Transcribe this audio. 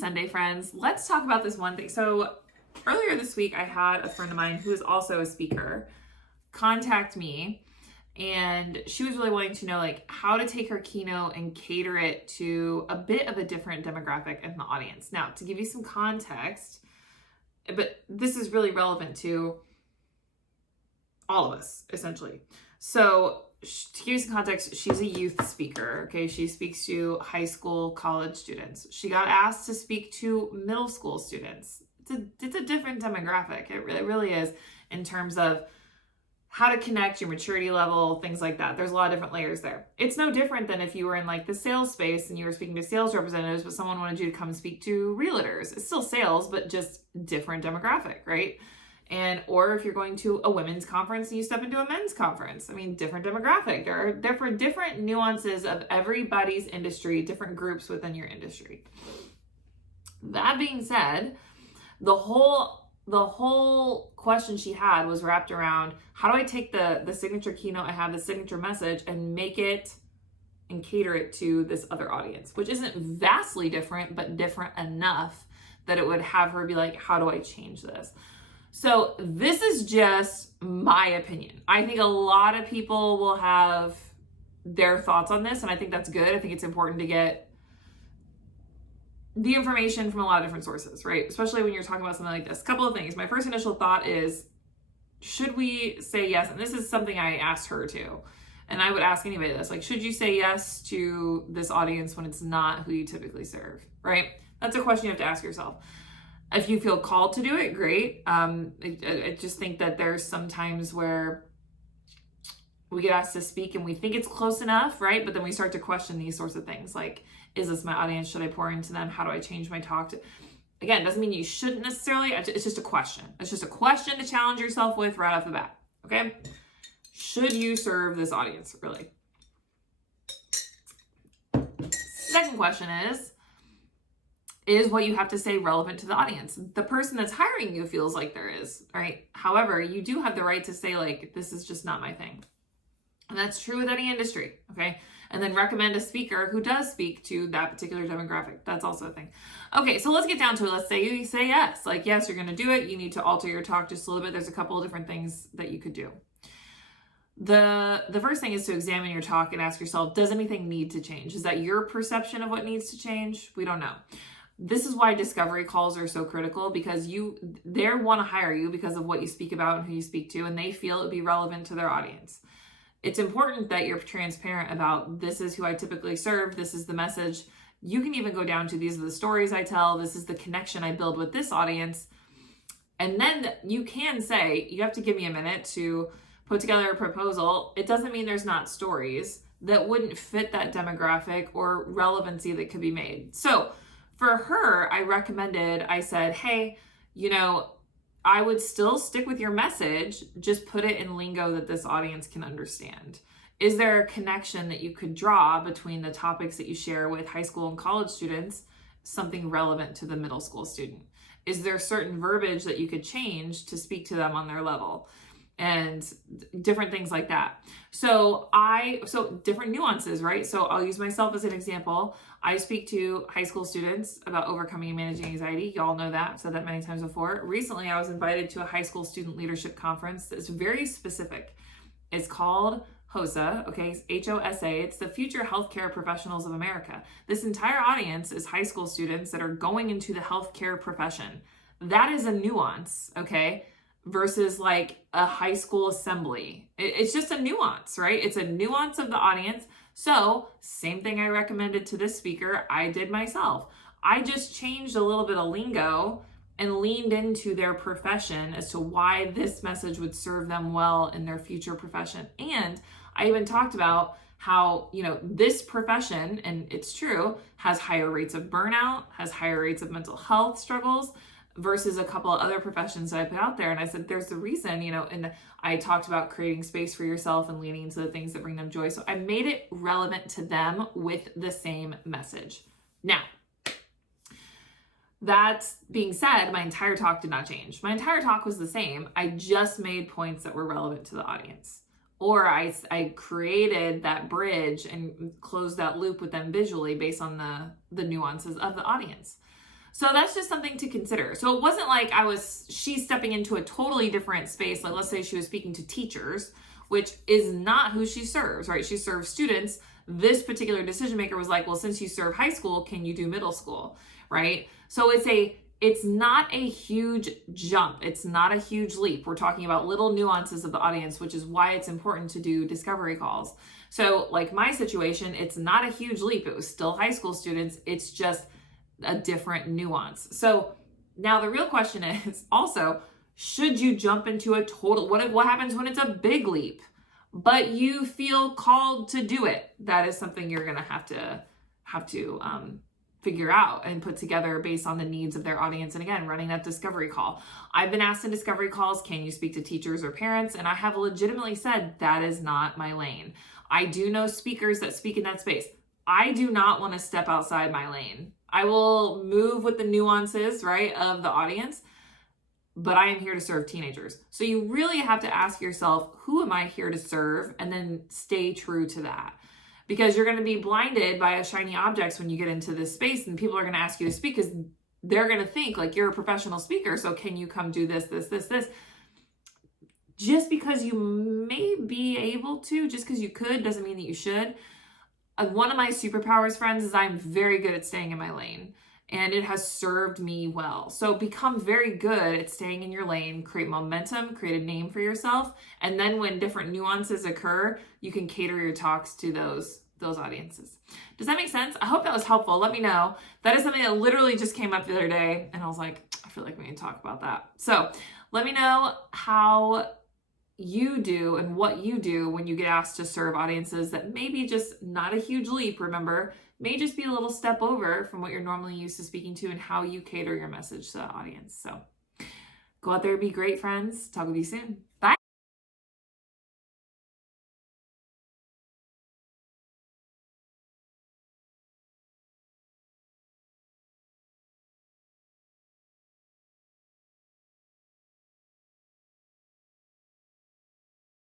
Sunday, friends. Let's talk about this one thing. So earlier this week, I had a friend of mine who is also a speaker contact me, and she was really wanting to know like how to take her keynote and cater it to a bit of a different demographic in the audience. Now, to give you some context, but this is really relevant to all of us, essentially. So to give you some context, she's a youth speaker, okay? She speaks to high school, college students. She got asked to speak to middle school students. It's a different demographic. It really is, in terms of how to connect, your maturity level, things like that. There's a lot of different layers there. It's no different than if you were in like the sales space and you were speaking to sales representatives, but someone wanted you to come speak to realtors. It's still sales, but just different demographic, right? And, or if you're going to a women's conference and you step into a men's conference, I mean, different demographic. There are different nuances of everybody's industry, different groups within your industry. That being said, the whole question she had was wrapped around, how do I take the signature keynote I have, the signature message, and make it and cater it to this other audience, which isn't vastly different, but different enough that it would have her be like, how do I change this? So this is just my opinion. I think a lot of people will have their thoughts on this, and I think that's good. I think it's important to get the information from a lot of different sources, right? Especially when you're talking about something like this. A couple of things. My first initial thought is, should we say yes? And this is something I asked her to, and I would ask anybody this, like, should you say yes to this audience when it's not who you typically serve, right? That's a question you have to ask yourself. If you feel called to do it, great. I just think that there's some times where we get asked to speak and we think it's close enough, right? But then we start to question these sorts of things like, is this my audience? Should I pour into them? How do I change my talk? Again, doesn't mean you shouldn't necessarily. It's just a question. It's just a question to challenge yourself with right off the bat, okay? Should you serve this audience, really? Second question is what you have to say relevant to the audience? The person that's hiring you feels like there is, right? However, you do have the right to say like, this is just not my thing. And that's true with any industry, okay? And then recommend a speaker who does speak to that particular demographic. That's also a thing. Okay, so let's get down to it. Let's say you say yes. Like, yes, you're gonna do it. You need to alter your talk just a little bit. There's a couple of different things that you could do. The first thing is to examine your talk and ask yourself, does anything need to change? Is that your perception of what needs to change? We don't know. This is why discovery calls are so critical, because they want to hire you because of what you speak about and who you speak to, and they feel it would be relevant to their audience. It's important that you're transparent about, this is who I typically serve, this is the message. You can even go down to, these are the stories I tell, this is the connection I build with this audience. And then you can say, you have to give me a minute to put together a proposal. It doesn't mean there's not stories that wouldn't fit that demographic or relevancy that could be made. So for her, I said, hey, I would still stick with your message, just put it in lingo that this audience can understand. Is there a connection that you could draw between the topics that you share with high school and college students, something relevant to the middle school student? Is there certain verbiage that you could change to speak to them on their level? And different things like that. So different nuances, right? So I'll use myself as an example. I speak to high school students about overcoming and managing anxiety. Y'all know that. I've said that many times before. Recently, I was invited to a high school student leadership conference that's very specific. It's called HOSA, okay? It's H-O-S-A. It's the Future Healthcare Professionals of America. This entire audience is high school students that are going into the healthcare profession. That is a nuance, okay? Versus like a high school assembly. It's just a nuance, right? It's a nuance of the audience. So same thing I recommended to this speaker, I did myself. I just changed a little bit of lingo and leaned into their profession as to why this message would serve them well in their future profession. And I even talked about how, this profession, and it's true, has higher rates of burnout, has higher rates of mental health struggles, versus a couple of other professions that I put out there. And I said, there's the reason, and I talked about creating space for yourself and leaning into the things that bring them joy. So I made it relevant to them with the same message. Now, that being said, my entire talk did not change. My entire talk was the same. I just made points that were relevant to the audience. Or I created that bridge and closed that loop with them visually based on the nuances of the audience. So that's just something to consider. So it wasn't like she's stepping into a totally different space. Like, let's say she was speaking to teachers, which is not who she serves, right? She serves students. This particular decision maker was like, well, since you serve high school, can you do middle school, right? So it's not a huge jump. It's not a huge leap. We're talking about little nuances of the audience, which is why it's important to do discovery calls. So like my situation, it's not a huge leap. It was still high school students. It's just a different nuance. So now the real question is also, should you jump into a total, what happens when it's a big leap, but you feel called to do it? That is something you're going to have to figure out and put together based on the needs of their audience. And again, running that discovery call. I've been asked in discovery calls, can you speak to teachers or parents? And I have legitimately said, that is not my lane. I do know speakers that speak in that space. I do not want to step outside my lane. I will move with the nuances, right, of the audience, but I am here to serve teenagers. So you really have to ask yourself, who am I here to serve? And then stay true to that. Because you're going to be blinded by shiny objects when you get into this space, and people are going to ask you to speak because they're going to think like you're a professional speaker. So can you come do this? Just because you may be able to, just because you could, doesn't mean that you should. One of my superpowers, friends, is I'm very good at staying in my lane, and it has served me well. So become very good at staying in your lane, create momentum, create a name for yourself. And then when different nuances occur, you can cater your talks to those audiences. Does that make sense? I hope that was helpful. Let me know. That is something that literally just came up the other day, and I was like, I feel like we need to talk about that. So let me know how you do and what you do when you get asked to serve audiences that maybe just not a huge leap, remember, may just be a little step over from what you're normally used to speaking to, and how you cater your message to the audience. So go out there, be great, friends. Talk with you soon.